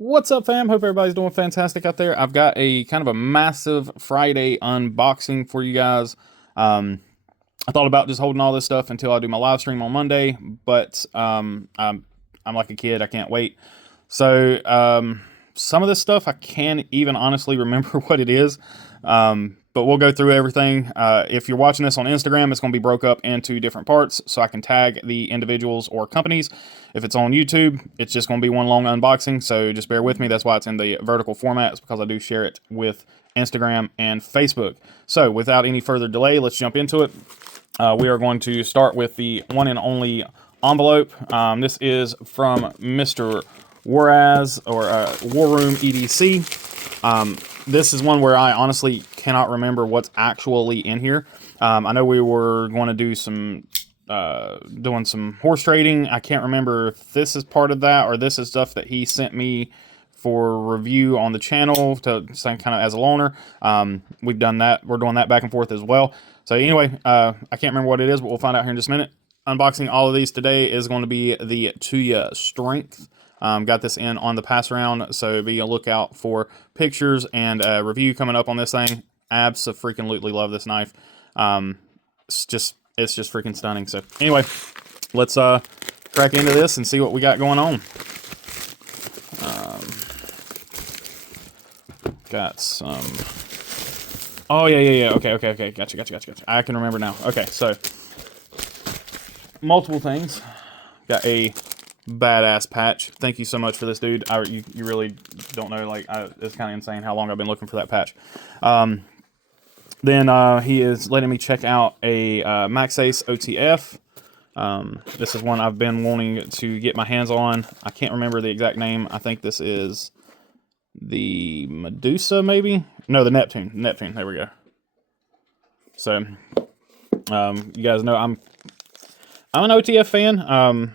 What's up, fam? Hope everybody's doing fantastic out there. I've got a kind of a massive Friday unboxing for you guys. I thought about just holding all this stuff until I do my live stream on Monday, but I'm like a kid. I can't wait. So some of this stuff I can't even honestly remember what it is. But we'll go through everything. If you're watching this on Instagram, it's going to be broke up into different parts so I can tag the individuals or companies. If it's on YouTube, it's just going to be one long unboxing, so just bear with me. That's why it's in the vertical format. It's because I do share it with Instagram and Facebook. So without any further delay, let's jump into it. We are going to start with the one and only envelope. This is from Mr. Waraz, or War Room EDC. This is one where I honestly cannot remember what's actually in here. I know we were going to do some doing some horse trading. I can't remember if this is part of that or this is stuff that he sent me for review on the channel to kind of as a loaner. We've done that. We're doing that back and forth as well. So anyway, I can't remember what it is, but we'll find out here in just a minute. Unboxing all of these today is going to be the Tuya Strength. Got this in on the pass around, so be a lookout for pictures and a review coming up on this thing. Abso-freaking-lutely love this knife. It's just freaking stunning. So anyway, let's crack into this and see what we got going on. Got some. Oh yeah. Okay. Gotcha. I can remember now. Okay, so multiple things. Got a badass patch. Thank you so much for this, dude. You really don't know, like, it's kind of insane how long I've been looking for that patch. Then he is letting me check out a MaxAce OTF. This is one I've been wanting to get my hands on. I can't remember the exact name. I think this is the Medusa, maybe? No, the Neptune. There we go. So, you guys know I'm an OTF fan.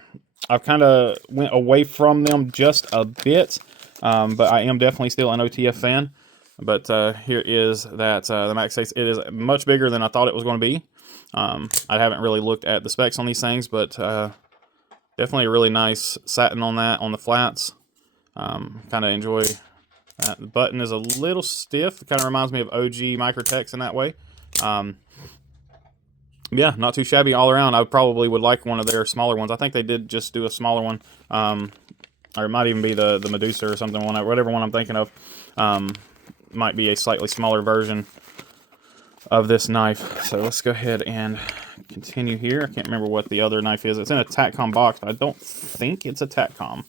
I've kind of went away from them just a bit, but I am definitely still an OTF fan. But here is that the MaxAce. It is much bigger than I thought it was going to be. I haven't really looked at the specs on these things, but definitely a really nice satin on that, on the flats. Kind of enjoy that. The button is a little stiff. It kind of reminds me of OG Microtex in that way. Yeah, not too shabby all around. I probably would like one of their smaller ones. I think they did just do a smaller one. Or it might even be the Medusa or something, whatever one I'm thinking of. Might be a slightly smaller version of this knife. So let's go ahead and continue here. I can't remember what the other knife is. It's in a TACCOM box, but I don't think it's a TACCOM.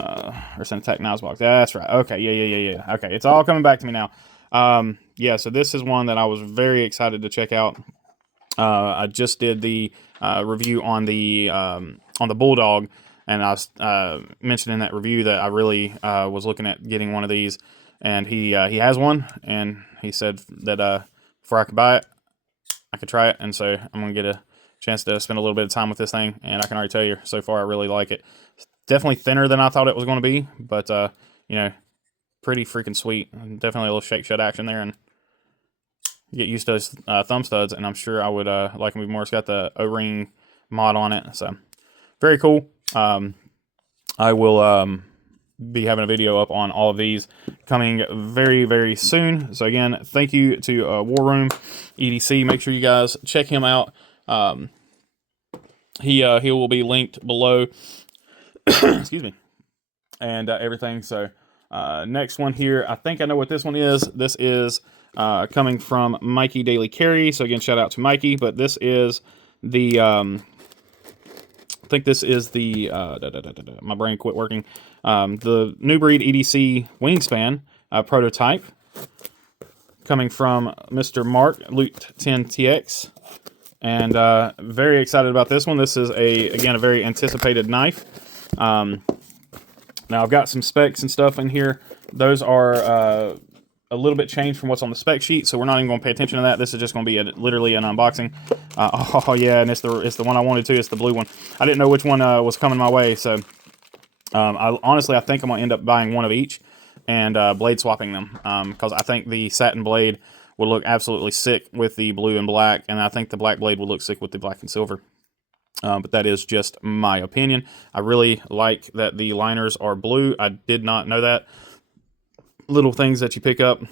Or it's in a TACNAS box. That's right. Okay, yeah. Okay, it's all coming back to me now. Yeah, so this is one that I was very excited to check out. I just did the review on the Bulldog, and I was mentioned in that review that I really was looking at getting one of these, and he has one, and he said that before I could buy it, I could try it, and so I'm gonna get a chance to spend a little bit of time with this thing, and I can already tell you so far I really like it. It's definitely thinner than I thought it was going to be, but you know, pretty freaking sweet. Definitely a little shake shut action there, and get used to those thumb studs, and I'm sure I would like them even more. It's got the O-ring mod on it, so very cool. I will be having a video up on all of these coming very soon. So again, thank you to War Room EDC. Make sure you guys check him out. He will be linked below. Excuse me, and everything. So next one here, I think I know what this one is. This is coming from Mikey Daily Carry. So again, shout out to Mikey. But this is the I think this is the my brain quit working. The New Breed EDC Wingspan prototype, coming from Mr. Mark Loot 10TX, and very excited about this one. This is again a very anticipated knife. Now I've got some specs and stuff in here. Those are a little bit changed from what's on the spec sheet, so we're not even going to pay attention to that. This is just going to be literally an unboxing. Oh yeah, and it's the one I wanted to. It's the blue one. I didn't know which one was coming my way, so honestly I think I'm going to end up buying one of each and blade swapping them, because I think the satin blade would look absolutely sick with the blue and black, and I think the black blade would look sick with the black and silver. But that is just my opinion. I really like that the liners are blue. I did not know that. Little things that you pick up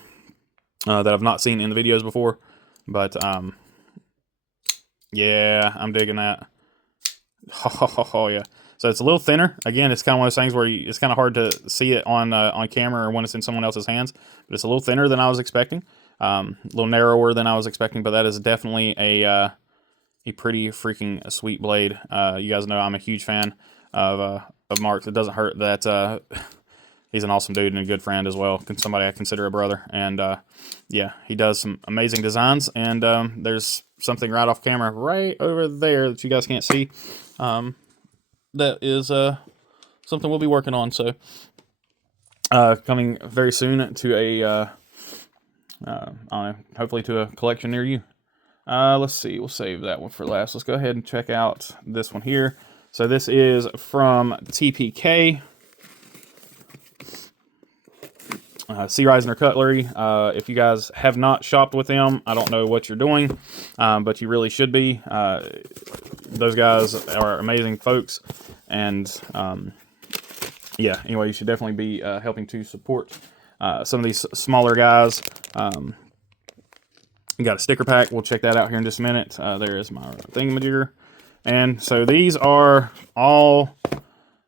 that I've not seen in the videos before. But, yeah, I'm digging that. Oh, yeah. So it's a little thinner. Again, it's kind of one of those things where it's kind of hard to see it on camera or when it's in someone else's hands. But it's a little thinner than I was expecting. A little narrower than I was expecting. But that is definitely a pretty freaking sweet blade. You guys know I'm a huge fan of Mark's. It doesn't hurt that he's an awesome dude and a good friend as well. Somebody I consider a brother. And yeah, he does some amazing designs. And there's something right off camera right over there that you guys can't see. That is something we'll be working on. So coming very soon to a I don't know, hopefully to a collection near you. Let's see, we'll save that one for last. Let's go ahead and check out this one here. So this is from TPK. Sea Reisner Cutlery. If you guys have not shopped with them, I don't know what you're doing, but you really should be. Those guys are amazing folks, and yeah, anyway, you should definitely be helping to support some of these smaller guys. We got a sticker pack. We'll check that out here in just a minute. There is my thingamajigger. And so these are all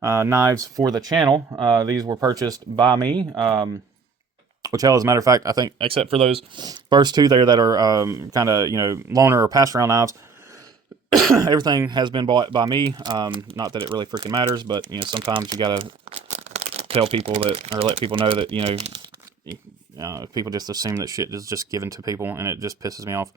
knives for the channel. These were purchased by me. Which, hell, as a matter of fact, I think, except for those first two there that are kind of, you know, loaner or pass-around knives, everything has been bought by me. Not that it really freaking matters, but, you know, sometimes you got to tell people that, or let people know that, you know, people just assume that shit is just given to people, and it just pisses me off.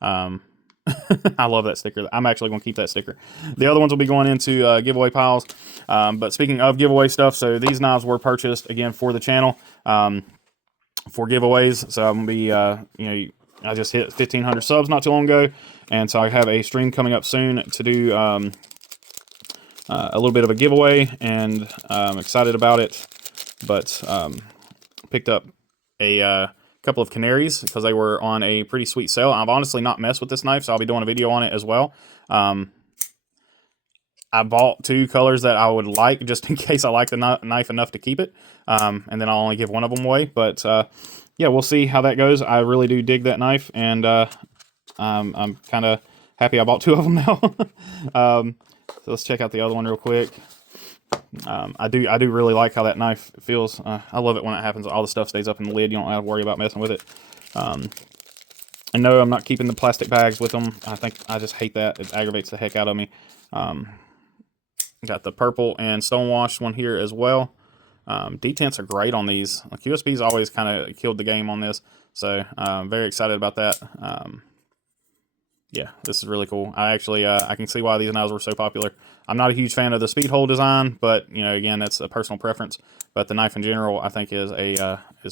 I love that sticker. I'm actually going to keep that sticker. The other ones will be going into giveaway piles. But speaking of giveaway stuff, so these knives were purchased, again, for the channel. For giveaways, so I'm gonna be, you know, I just hit 1,500 subs not too long ago, and so I have a stream coming up soon to do a little bit of a giveaway, and I'm excited about it. But picked up a couple of canaries because they were on a pretty sweet sale. I've honestly not messed with this knife, so I'll be doing a video on it as well. I bought two colors that I would like just in case I like the knife enough to keep it. And then I'll only give one of them away. But yeah, we'll see how that goes. I really do dig that knife, and I'm kind of happy I bought two of them now. So let's check out the other one real quick. I do really like how that knife feels. I love it when it happens. All the stuff stays up in the lid. You don't have to worry about messing with it. And no, I'm not keeping the plastic bags with them. I just hate that. It aggravates the heck out of me. Got the purple and stonewashed one here as well. Detents are great on these. QSB's always kind of killed the game on this, so I'm very excited about that. Yeah, this is really cool. I actually I can see why these knives were so popular. I'm not a huge fan of the speed hole design, but you know, again, that's a personal preference. But the knife in general, I think, is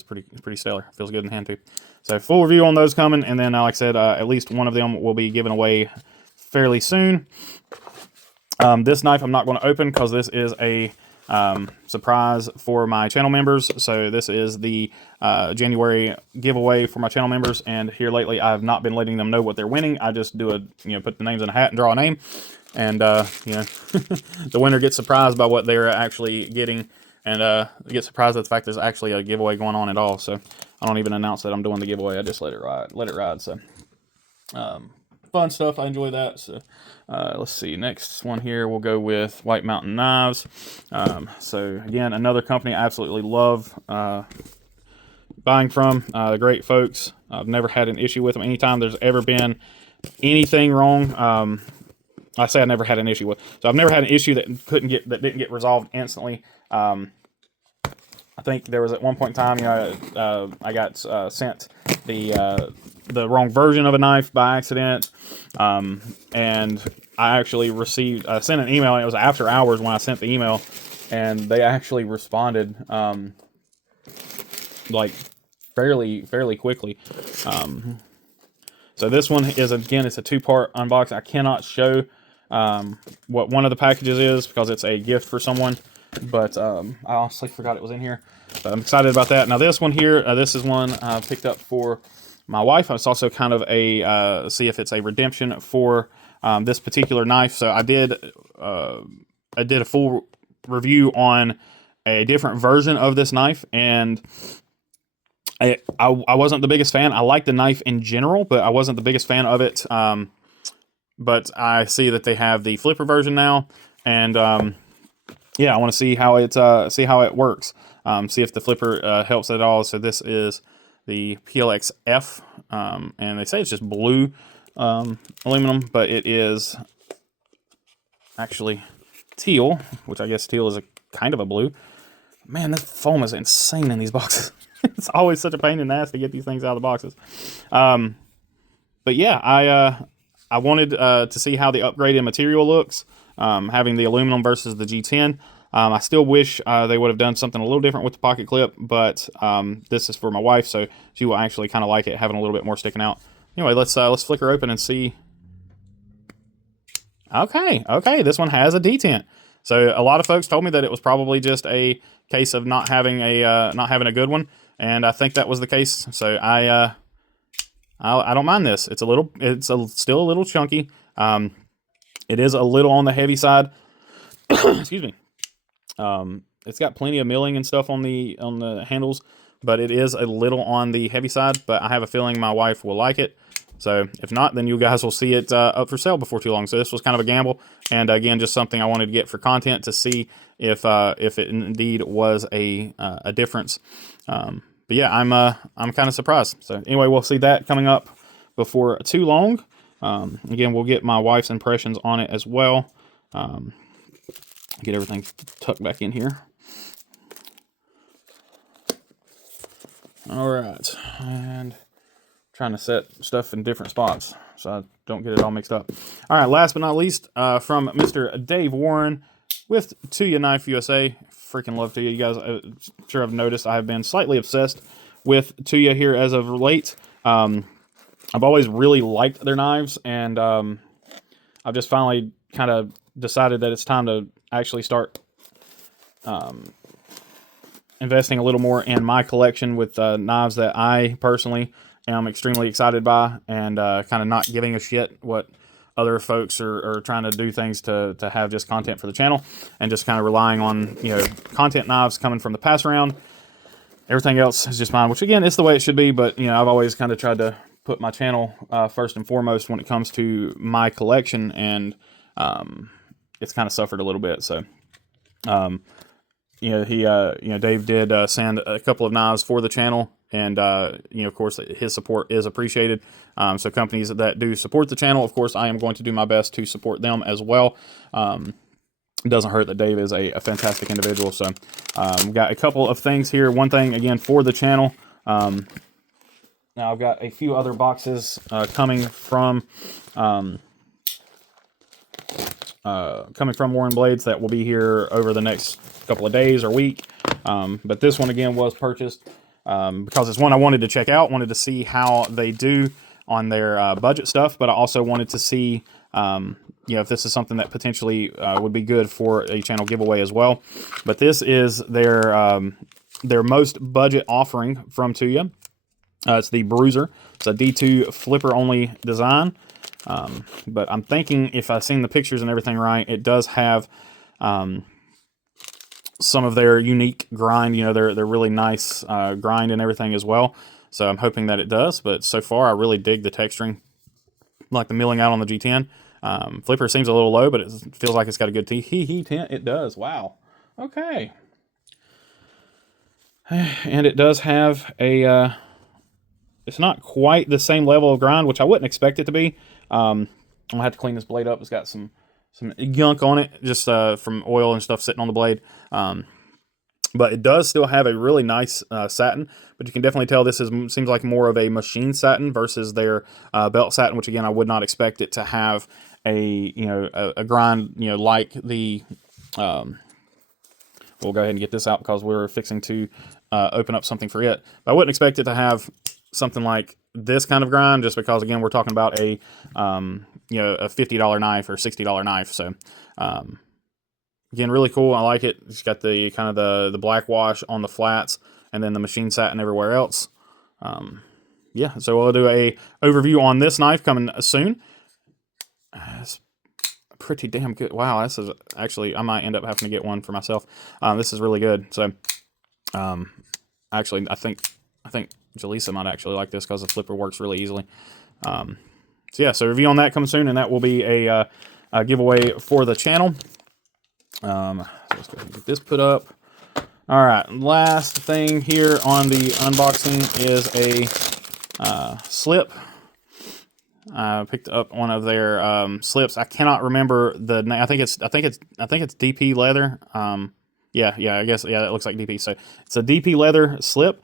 pretty stellar. Feels good in hand too. So full review on those coming, and then like I said, at least one of them will be given away fairly soon. This knife I'm not going to open because this is a surprise for my channel members. So this is the January giveaway for my channel members, and here lately I have not been letting them know what they're winning. I just do put the names in a hat and draw a name, and you know, the winner gets surprised by what they're actually getting, and get surprised at the fact there's actually a giveaway going on at all. So I don't even announce that I'm doing the giveaway. I just let it ride. So fun stuff. I enjoy that. So let's see, next one here we'll go with White Mountain Knives. So again, another company I absolutely love buying from. Great folks. I've never had an issue with them. Anytime there's ever been anything wrong, I say I never had an issue with, so I've never had an issue that didn't get resolved instantly. I think there was at one point in time, you know, I got sent the wrong version of a knife by accident, and I actually sent an email, and it was after hours when I sent the email, and they actually responded like fairly quickly. So this one is, again, it's a two-part unboxing. I cannot show what one of the packages is because it's a gift for someone, but I honestly forgot it was in here. But I'm excited about that. Now this one here, this is one I picked up for my wife. It's also kind of a see if it's a redemption for this particular knife. So I did a full review on a different version of this knife, and I wasn't the biggest fan. I like the knife in general, but I wasn't the biggest fan of it. But I see that they have the flipper version now, and yeah, I want to see how it works. See if the flipper helps at all. So this is the PLXF, and they say it's just blue aluminum, but it is actually teal, which I guess teal is a kind of a blue. Man, this foam is insane in these boxes. It's always such a pain in the ass to get these things out of the boxes. But yeah, I wanted to see how the upgraded material looks, having the aluminum versus the G10. I still wish they would have done something a little different with the pocket clip, but this is for my wife, so she will actually kind of like it, having a little bit more sticking out. Anyway, let's flick her open and see. Okay, this one has a detent. So a lot of folks told me that it was probably just a case of not having a good one, and I think that was the case. So I don't mind this. It's still a little chunky. It is a little on the heavy side. Excuse me. It's got plenty of milling and stuff on the handles, but it is a little on the heavy side. But I have a feeling my wife will like it. So if not, then you guys will see it up for sale before too long. So this was kind of a gamble, and again, just something I wanted to get for content to see if it indeed was a difference. But yeah, I'm kind of surprised. So anyway, we'll see that coming up before too long. Again, we'll get my wife's impressions on it as well. Get everything tucked back in here. All right, and trying to set stuff in different spots so I don't get it all mixed up. All right, last but not least, from Mr. Dave Warren with tuyaknife USA. Freaking love Tuya. You guys, I'm sure have noticed I have been slightly obsessed with Tuya here as of late. I've always really liked their knives, and I've just finally kind of decided that it's time to actually start investing a little more in my collection with knives that I personally am extremely excited by, and kind of not giving a shit what other folks are trying to do things to have just content for the channel, and just kind of relying on, you know, content knives coming from the pass around. Everything else is just mine, which again, it's the way it should be, but you know, I've always kind of tried to put my channel first and foremost when it comes to my collection, and it's kind of suffered a little bit. So you know, Dave did send a couple of knives for the channel, and you know, of course, his support is appreciated. So companies that do support the channel, of course, I am going to do my best to support them as well. It doesn't hurt that Dave is a fantastic individual. So we've got a couple of things here. One thing, again, for the channel. Now I've got a few other boxes coming from Warren Blades that will be here over the next couple of days or week. But this one, again, was purchased because it's one I wanted to check out, wanted to see how they do on their budget stuff, but I also wanted to see you know, if this is something that potentially would be good for a channel giveaway as well. But this is their most budget offering from Tuya. It's the Bruiser. It's a D2 flipper only design. But I'm thinking, if I've seen the pictures and everything right, it does have some of their unique grind. You know, they're really nice grind and everything as well. So I'm hoping that it does. But so far, I really dig the texturing, like the milling out on the G10. Flipper seems a little low, but it feels like it's got a good tint. It does. Wow. Okay. And it does have a... it's not quite the same level of grind, which I wouldn't expect it to be. I'm gonna have to clean this blade up. It's got some gunk on it, just from oil and stuff sitting on the blade. But it does still have a really nice satin. But you can definitely tell this seems like more of a machine satin versus their belt satin, which again I would not expect it to have a grind like the. We'll go ahead and get this out because we're fixing to open up something for it. But I wouldn't expect it to have something like this kind of grind, just because again we're talking about a a $50 knife or $60 knife. So again, really cool. I like it. It's got the kind of the black wash on the flats, and then the machine satin everywhere else. Yeah, so we'll do a overview on this knife coming soon. It's pretty damn good. Wow, this is actually, I might end up having to get one for myself. This is really good. So, actually, I think Jaleesa might actually like this because the flipper works really easily. So yeah, so review on that comes soon, and that will be a giveaway for the channel. So let's go ahead and get this put up. All right, last thing here on the unboxing is a slip. I picked up one of their slips. I cannot remember the name. I think it's DP leather. Yeah, I guess it looks like DP. So it's a DP leather slip.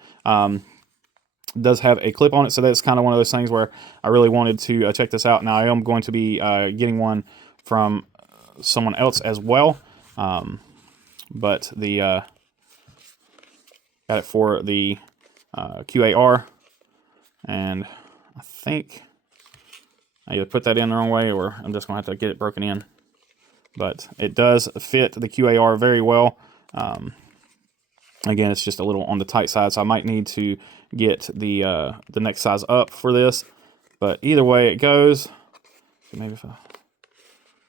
Does have a clip on it, so that's kind of one of those things where I really wanted to check this out. Now I am going to be getting one from someone else as well, but the got it for the QAR, and I think I either put that in the wrong way or I'm just gonna have to get it broken in. But it does fit the QAR very well. Again, it's just a little on the tight side, so I might need to get the next size up for this. But either way it goes, maybe if I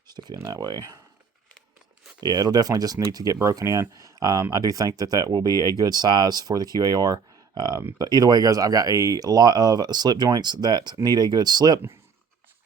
stick it in that way, yeah, it'll definitely just need to get broken in. I do think that will be a good size for the QAR. But either way it goes, I've got a lot of slip joints that need a good slip.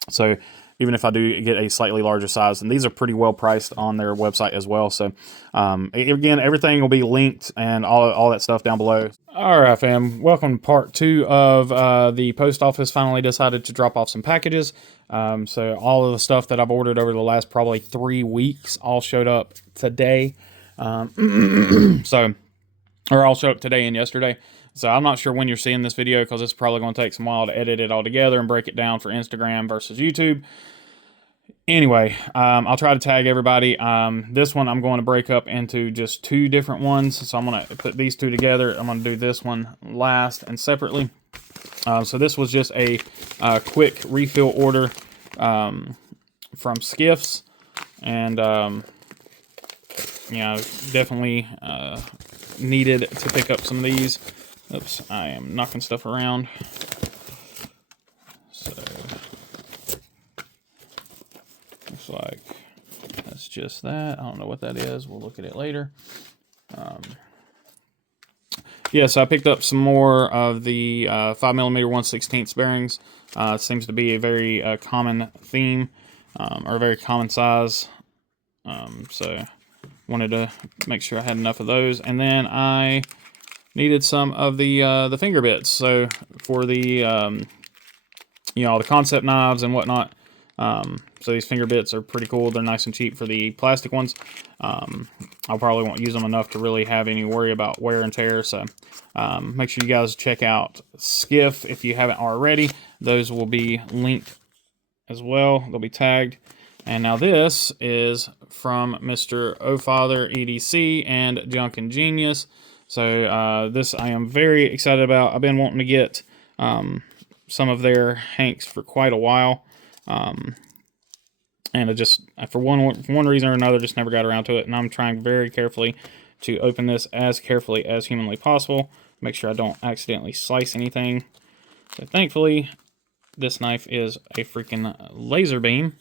So even if I do get a slightly larger size, and these are pretty well priced on their website as well. So again, everything will be linked and all that stuff down below. All right, fam, welcome to part 2 of the post office finally decided to drop off some packages. So all of the stuff that I've ordered over the last probably 3 weeks all showed up today. Or all showed up today and yesterday. So I'm not sure when you're seeing this video because it's probably going to take some while to edit it all together and break it down for Instagram versus YouTube. Anyway, I'll try to tag everybody. This one I'm going to break up into just 2 different ones. So I'm going to put these 2 together. I'm going to do this one last and separately. So this was just a quick refill order from Skiffs. And, yeah, definitely needed to pick up some of these. Oops, I am knocking stuff around. So, looks like that's just that. I don't know what that is. We'll look at it later. Yeah, so I picked up some more of the 5mm 1/16 bearings. Seems to be a very common theme, or a very common size. So, wanted to make sure I had enough of those. And then I needed some of the finger bits. So for the all the concept knives and whatnot. So these finger bits are pretty cool. They're nice and cheap for the plastic ones. I'll probably won't use them enough to really have any worry about wear and tear. So make sure you guys check out Skiff if you haven't already. Those will be linked as well. They'll be tagged. And now this is from Mr. O-Father EDC and Junkin' Genius. So this I am very excited about. I've been wanting to get some of their hanks for quite a while. And I just, for one reason or another, just never got around to it. And I'm trying very carefully to open this as carefully as humanly possible. Make sure I don't accidentally slice anything. So thankfully, this knife is a freaking laser beam.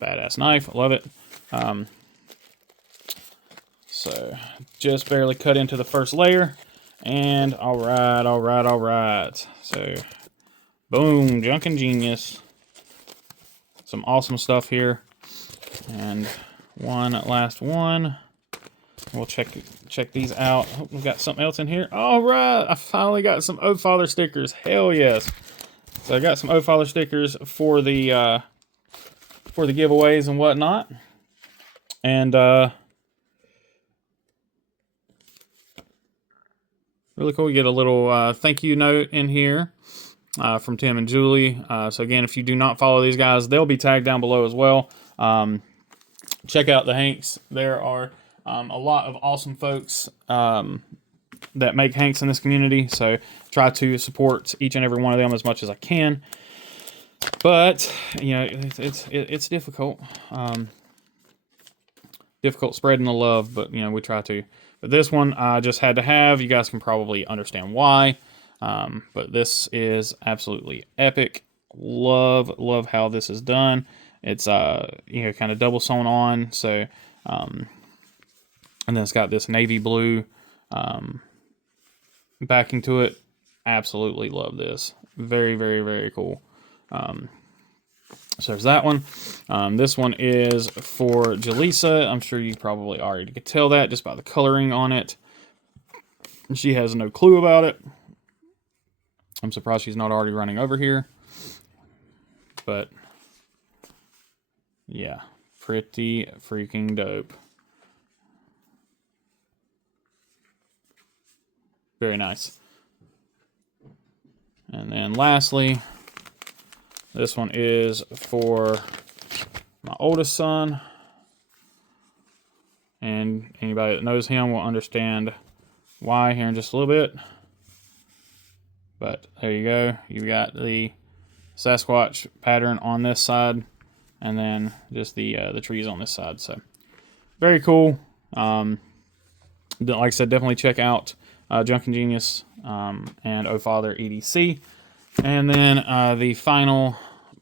Badass knife, I love it. So just barely cut into the first layer, and all right. So boom, Junkin' Genius. Some awesome stuff here, and one last one. We'll check these out. Oh, we've got something else in here. All right, I finally got some O-Father stickers. Hell yes! So I got some O-Father stickers for the giveaways and whatnot, and really cool. You get a little thank you note in here from Tim and Julie. So again, if you do not follow these guys, they'll be tagged down below as well. Check out the hanks. There are a lot of awesome folks that make hanks in this community. So try to support each and every one of them as much as I can. But you know, it's difficult. Difficult spreading the love, but you know, we try to. But this one I just had to have. You guys can probably understand why. But this is absolutely epic. love how this is done. It's you know, kind of double sewn on, so and then it's got this navy blue backing to it. Absolutely love this. Very cool. So there's that one. This one is for Jaleesa. I'm sure you probably already could tell that just by the coloring on it. She has no clue about it. I'm surprised she's not already running over here. But yeah, pretty freaking dope. Very nice. And then lastly, this one is for my oldest son. And anybody that knows him will understand why here in just a little bit. But there you go. You've got the Sasquatch pattern on this side, and then just the trees on this side. So very cool. Like I said, definitely check out Junkin' Genius and Oh Father EDC. And then the final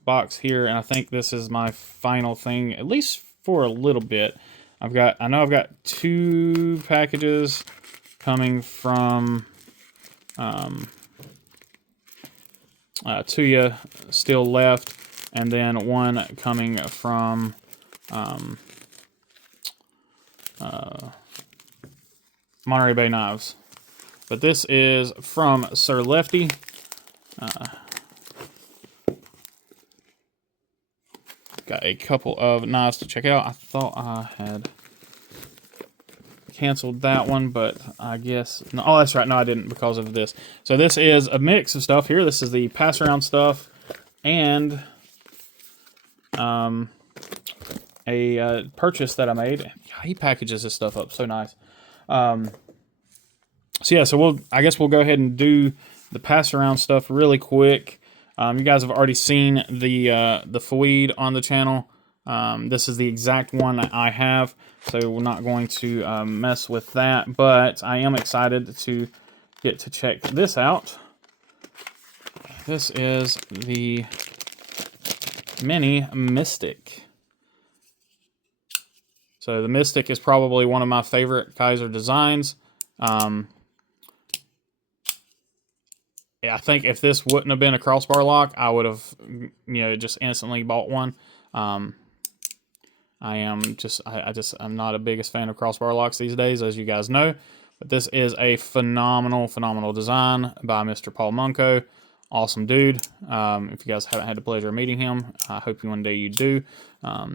box here, and I think this is my final thing, at least for a little bit. I know I've got 2 packages coming from Tuya still left, and then one coming from Monterey Bay Knives. But this is from Sir Lefty. Got a couple of knives to check out. I thought I had canceled that one, but I guess no. Oh, that's right. No, I didn't, because of this. So this is a mix of stuff here. This is the pass around stuff and a purchase that I made. He packages this stuff up so nice. So yeah, so I guess we'll go ahead and do the pass around stuff really quick. You guys have already seen the Fouid on the channel. This is the exact one that I have, so we're not going to mess with that, but I am excited to get to check this out. This is the Mini Mystic. So the Mystic is probably one of my favorite Kaiser designs. I think if this wouldn't have been a crossbar lock, I would have, just instantly bought one. I'm not a biggest fan of crossbar locks these days, as you guys know. But this is a phenomenal design by Mr. Paul Munko. Awesome dude. If you guys haven't had the pleasure of meeting him, I hope one day you do. Yeah,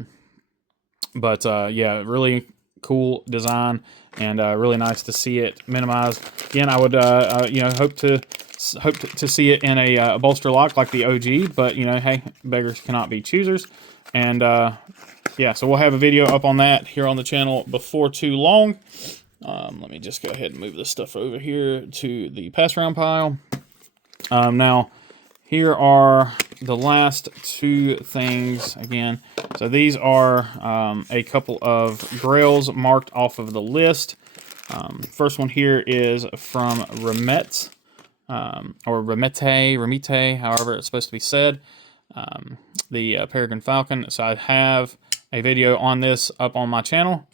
really cool design, and really nice to see it minimized. Again, I would hope to see it in a bolster lock like the OG, but hey, beggars cannot be choosers. And yeah, so we'll have a video up on that here on the channel before too long. Let me just go ahead and move this stuff over here to the pass around pile. Now here are the last 2 things again. So these are a couple of grails marked off of the list. First one here is from Remet, or Remete, however it's supposed to be said. The Peregrine Falcon. So I have a video on this up on my channel.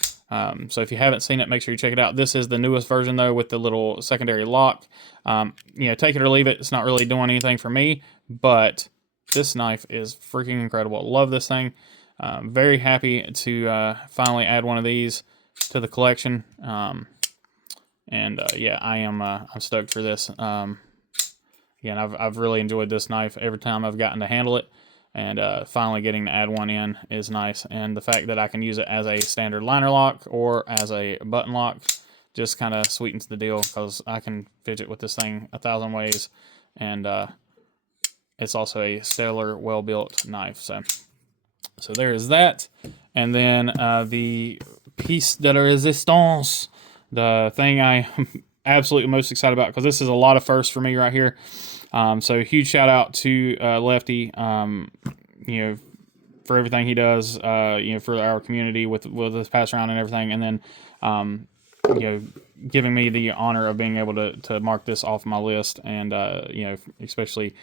So if you haven't seen it, make sure you check it out. This is the newest version, though, with the little secondary lock. Take it or leave it. It's not really doing anything for me, but this knife is freaking incredible. Love this thing. Very happy to finally add one of these to the collection. Yeah, I'm stoked for this. Again, I've really enjoyed this knife every time I've gotten to handle it, and finally getting to add one in is nice. And the fact that I can use it as a standard liner lock or as a button lock just kind of sweetens the deal, because I can fidget with this thing 1,000 ways, and it's also a stellar, well-built knife. So there is that. And then the piece de la resistance, the thing I am absolutely most excited about, because this is a lot of firsts for me right here. So huge shout out to Lefty, for everything he does, for our community with this pass around and everything. And then, giving me the honor of being able to mark this off my list, and, especially,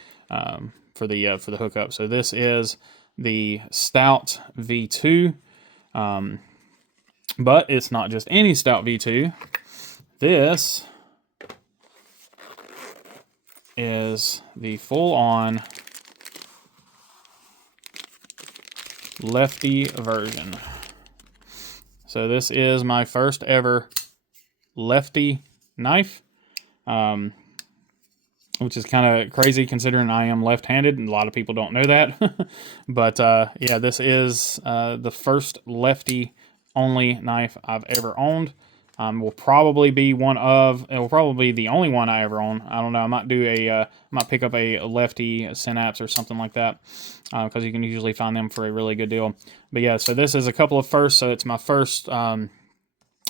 for the hookup. So this is the Stout V2, but it's not just any Stout V2. This is the full-on lefty version. So this is my first ever lefty knife, which is kind of crazy considering I am left-handed, and a lot of people don't know that. But yeah, this is the first lefty-only knife I've ever owned. Will probably be it will probably be the only one I ever own. I don't know. I might do I might pick up a lefty Synapse or something like that, because you can usually find them for a really good deal. But yeah, so this is a couple of firsts. So it's my first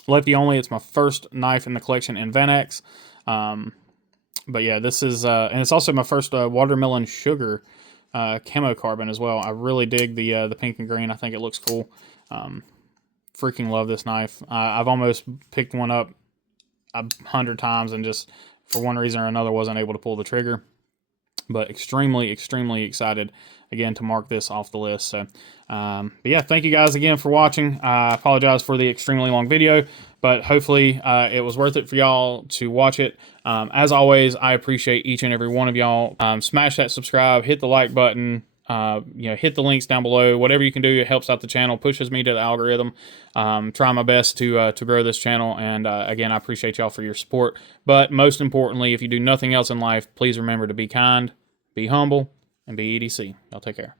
lefty only. It's my first knife in the collection in Van-X. But yeah, this is and it's also my first watermelon sugar camo carbon as well. I really dig the pink and green. I think it looks cool. Freaking love this knife. I've almost picked one up 100 times and just for one reason or another wasn't able to pull the trigger. But extremely excited again to mark this off the list. So but yeah, thank you guys again for watching. I apologize for the extremely long video, but hopefully it was worth it for y'all to watch it. As always, I appreciate each and every one of y'all. Smash that subscribe, hit the like button, hit the links down below. Whatever you can do, it helps out the channel, pushes me to the algorithm. Try my best to grow this channel, and again, I appreciate y'all for your support. But most importantly, if you do nothing else in life, please remember to be kind, be humble, and be EDC. Y'all take care.